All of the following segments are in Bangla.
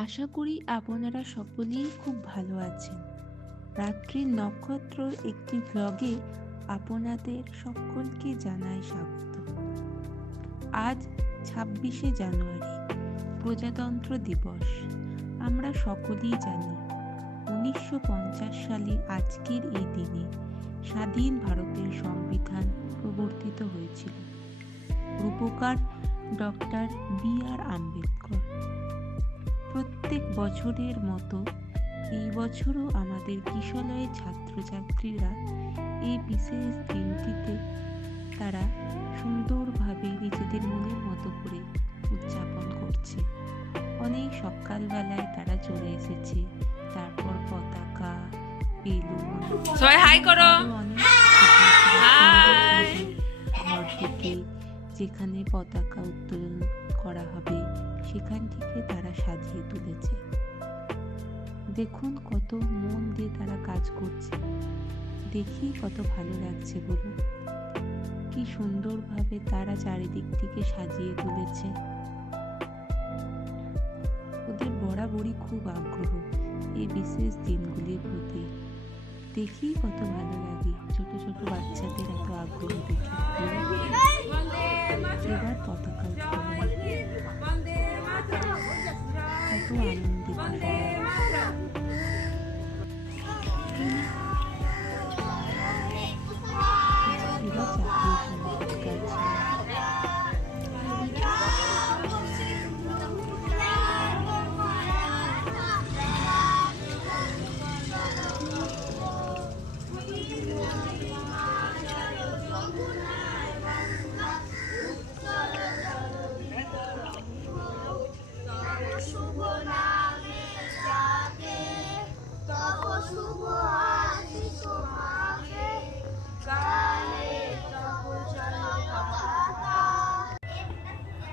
আশা করি আপনারা সকলেই খুব ভালো আছেন। রাত্রির নক্ষত্র একটি ব্লগে আপনাদের সকলকে জানাই স্বাগত। আজ ছাব্বিশে জানুয়ারি, প্রজাতন্ত্র দিবস। আমরা সকলেই জানি, উনিশশো পঞ্চাশ সালে আজকের এই দিনে স্বাধীন ভারতের সংবিধান প্রবর্তিত হয়েছিল। রূপকার ডক্টর বি আর আম্বেদকর। প্রত্যেক বছরের মতো এই বছরও আমাদের কিশলয়ের ছাত্রছাত্রীরা এই বিশেষ দিনটিতে তারা সুন্দরভাবে নিজেদের মনের মতো করে উদযাপন করছে। অনেক সকালবেলায় তারা চলে এসেছে। তারপর পতাকা বেলুন সবাই হাই করো। অনেক হাই। ঘর থেকে যেখানে পতাকা উত্তোলন করা হবে, সেখান থেকে তারা সাজিয়ে তুলেছে। দেখুন কত মন দিয়ে তারা কাজ করছে। দেখি কত ভালো লাগছে বলুন। কি সুন্দরভাবে তারা চারিদিক থেকে সাজিয়ে তুলেছে। ওদের বরাবরই খুব আগ্রহ এই বিশেষ দিনগুলির প্রতি। দেখি কত ভালো লাগে ছোট ছোট বাচ্চাদের এত আগ্রহ দেখে।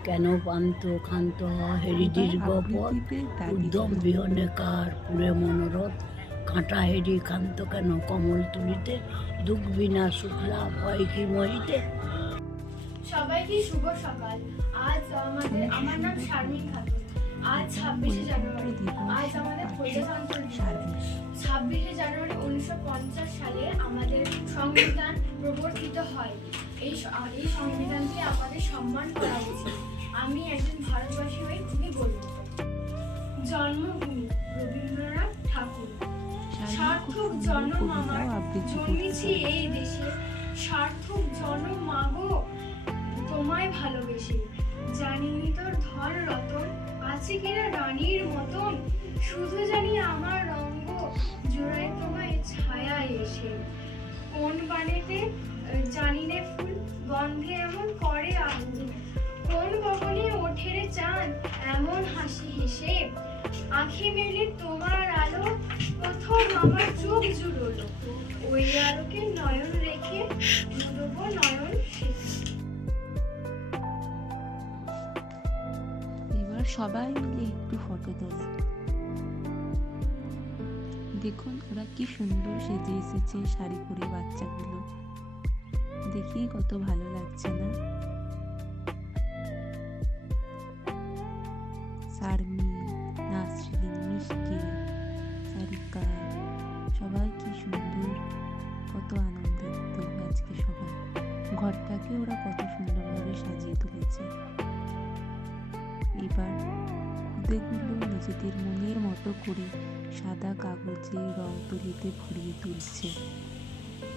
কেন পান্ত ক্ষান্ত হেরি দীর্ঘ পথ উদ্যম বিহনে কার পুরে মনোরথ কাঁটা হেরি ক্ষান্ত কেন কমল তুলিতে দুঃখ বিনা শুক্লা ভয় কি মহিতে? সবাইকে শুভ সকাল? আজ আমাদের আমার নাম শারমিন খাতুন। আজ ছাব্বিশে জানুয়ারি। আজ আমাদের প্রজাতন্ত্র দিবস। ছাব্বিশে জানুয়ারি উনিশশো পঞ্চাশ সালে আমাদের সংবিধান প্রবর্তিত হয়। এই এই সংবিধানকে আমাদের সম্মান করা উচিত। আমি একজন ভারতবাসী হয়ে খুবই গর্বিত। জন্মভূমি রবীন্দ্রনাথ ঠাকুর। সার্থক জন্ম আমার জন্মেছি এই দেশে। সার্থক জন্ম মাগো তোমায় ভালোবেসে। জানিনি তোর ধন রতন আছে কিনা রানীর মতন? শুধু জানি আমার রঙ্গ জোড়ায় তোমায় ছায়া এসে। কোন বানেতে জানি নে ফুল গন্ধে এমন করে আগুন। কোন গগনে ওঠে রে চাঁদ এমন হাসি হেসে, আঁখি মেলে তোমার আলো, প্রথম আমার চোখ জুড়লো। ওই আলোকে নয়ন রেখে ডুবো নয়ন এবার সবাই মিলে একটু ফটো তোলা। দেখুন ওরা কি সুন্দর সেজে এসেছে শাড়ি পরে বাচ্চাগুলো। দেখি কত ভালো লাগছে না? ঘরটাকে ওরা কত সুন্দরভাবে সাজিয়ে তুলেছে। এবার খুদেগুলো নিজেদের মনের মতো করে সাদা কাগজে রং তুলিতে ভরিয়ে তুলছে।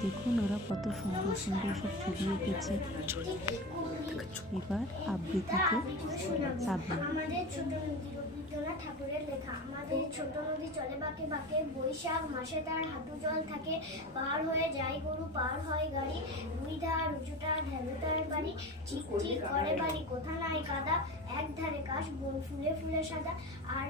দেখুন ওরা কত সুন্দর সুন্দর সব ছবি এঁকেছে। এবার আবৃত্তিতে সাবধান আমাদের ছোট নদী ঠাকুরের লেখা। আমাদের ছোট নদী চলে বাঁকে বাঁকে বৈশাখ মাসে তার হাঁটু জল থাকে। পার হয়ে যায় গরু পার হয় গাড়ি। দুই ধার উঁচুটা ঢেলে বাড়ি। চিক চিক করে বাড়ি কোথা নাই কাদা। এক ধারে কাশ বন ফুলে ফুলে সাদা। আর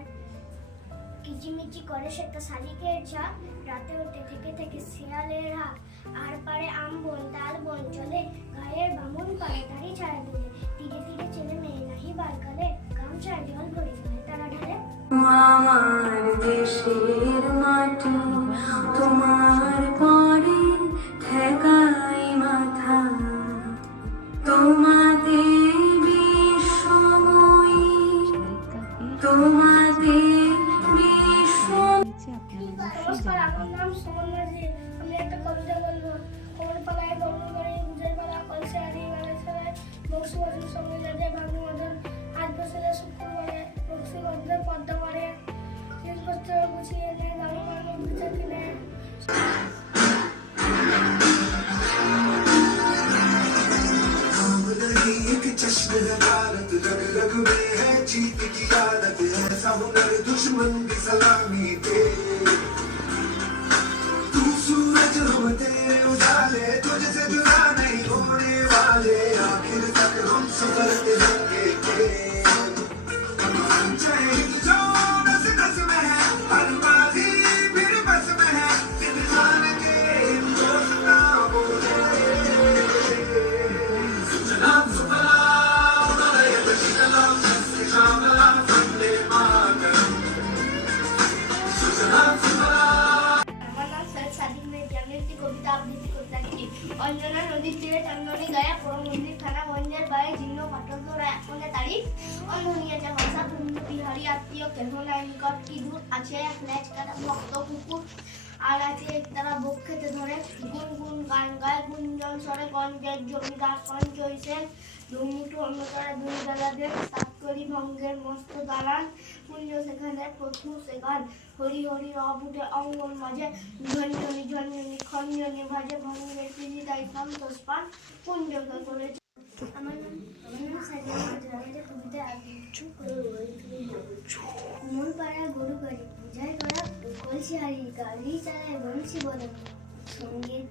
কিচিমিচি করে সেটা শালিকের ঝাঁক রাতে উঠে থেকে থেকে শিয়ালের হাক আর পারে আম বন, তাল বন, চলে গায়ের বামুন পারে তারি ছাড়া দিলে। তীরে তীরে ছেলে মেয়ে নাহি বালকালে, গামছায় জল ভরে গায়ে তারা ঢালে। আমার দেশের মাটি, তোমার পরে ঠেকাই हुनर दुश्मन की सलामी दे। तू सूरज हम तेरे उजाले, तुझसे जुदा नहीं होने वाले। आखिर तक हम सुधरते रहेंगे আত্মীয় কেহ নিকট কি দূর আছে। এক ল্যাচ কাটা ভক্ত কুকুর আর আছে, তারা বুক খেতে ধরে। গুন গুন গান গায়, গুঞ্জন স্বরে, গঞ্জের জমিদার সঞ্চয় সেন দুমুঠু অন্য দুই দাদাদের সাত ভঙ্গের মস্ত দালান। পুঞ্জ সেখানে প্রথম সেখান হরি হরি রবুটে অঙ্গন মাঝে। ঝঞ্ঝনি ঝঞ্ঝনি খঞ্জনি ভাজে ভঙ্গের পিজি তাই সন্তোষ পান পুঞ্জ করে আমার নাম আমার নাম যে কবিতা মন পাড়া গরু করে পূজায় করা কলসি হারি গাড়ি চালায় বংশী বলে সংগীত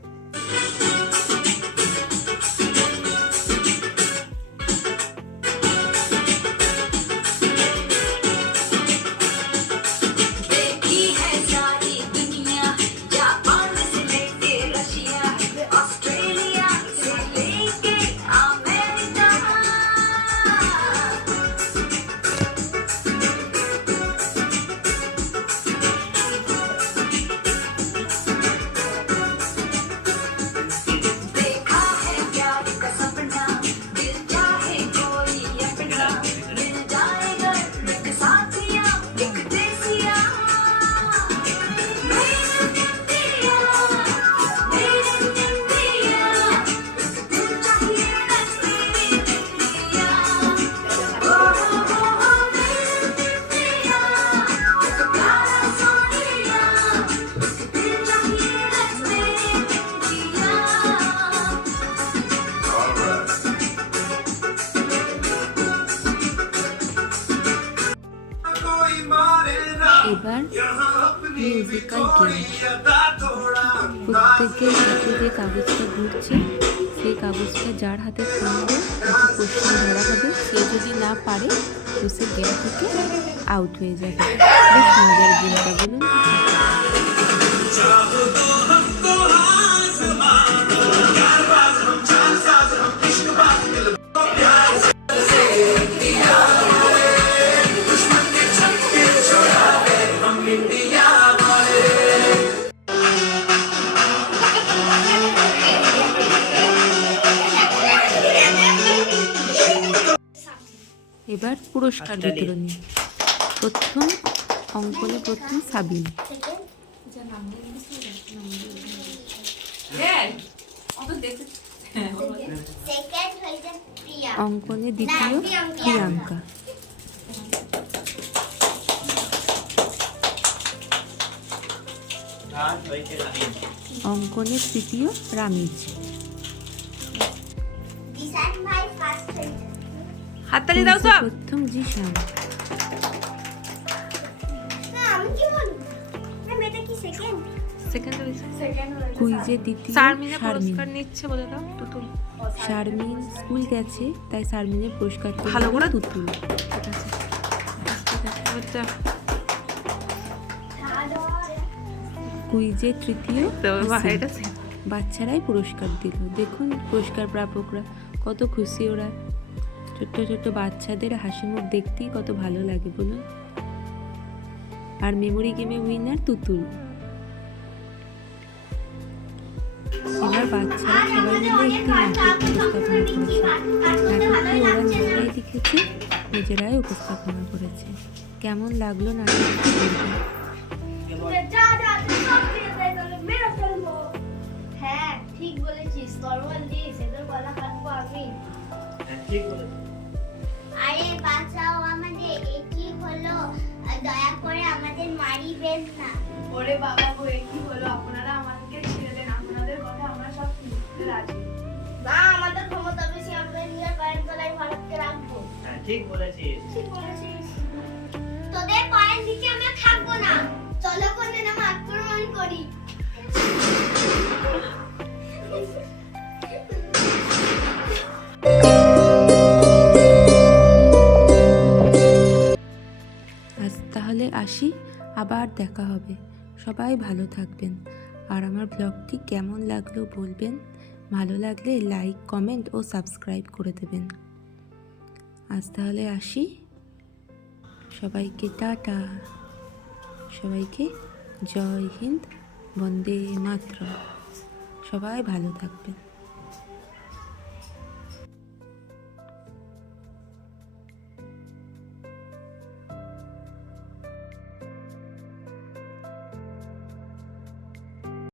বেকার গেম প্রত্যেকেই হাতে যে কাগজটা ঘুরছে সেই কাগজটা যার হাতে থাকবে তাকে কোশ্চেন ধরা হবে। সে যদি না পারে তো সে গেম থেকে আউট হয়ে যাবে। বেশ মজার গেমটা বলুন। পুরস্কার বিতরণী প্রথম অঙ্কনে প্রথম সাবিন। সেকেন্ড হয়েছে প্রিয়া অঙ্কনে দ্বিতীয় প্রিয়াঙ্কা। প্রিয়াঙ্কা। অঙ্কনে তৃতীয় রামিজ। হাততালি দাও সব প্রথম জিশান না আমি কি বলব? না এটা কি সেকেন্ড সেকেন্ড হয়েছে। সেকেন্ড হয়েছে কুইজে দ্বিতীয়? শারমিনে পুরস্কার নিচ্ছে বলে দাও তুতুল। শারমিন স্কুল গেছে তাই শারমিনের পুরস্কার ভালো করে তুতুল। কুইজে তৃতীয়? বাচ্চারাই পুরস্কার দিল। দেখুন পুরস্কার প্রাপকরা কত খুশি ওরা। ছোট্ট ছোট্ট বাচ্চাদের হাসি মুখ দেখতেই কত ভালো লাগে বলুন। আর মেমোরি গেমে উইনার তুতুল। এবার বাচ্চারা ওরা নিজেরাই নিজেরাই উপস্থাপনা করেছে। কেমন লাগল নাটকটি দয়া করে আমাদের মারিবেন না। ওরে বাবা গো কি হলো? আপনারা আমাদেরকে ছেড়ে দেন। আপনাদের কথা আমরা সব শুনতে রাজি। না আমাদের ক্ষমতা বেশি আমরা নিজের পায়ের তলায় ভারতকে রাখব ঠিক বলেছিস। তোদের পায়ের নিচে আমরা থাকব না। চলো কোনে নাম আক্রমণ করি। আসি, আবার দেখা হবে। সবাই ভালো থাকবেন। আর আমার ব্লগটি কেমন লাগল বলবেন? ভালো লাগলে লাইক, কমেন্ট ও সাবস্ক্রাইব করে দেবেন। আজ তাহলে আসি। সবাইকে টাটা। সবাইকে জয় হিন্দ, বন্দে মাত্র সবাই ভালো থাকবেন।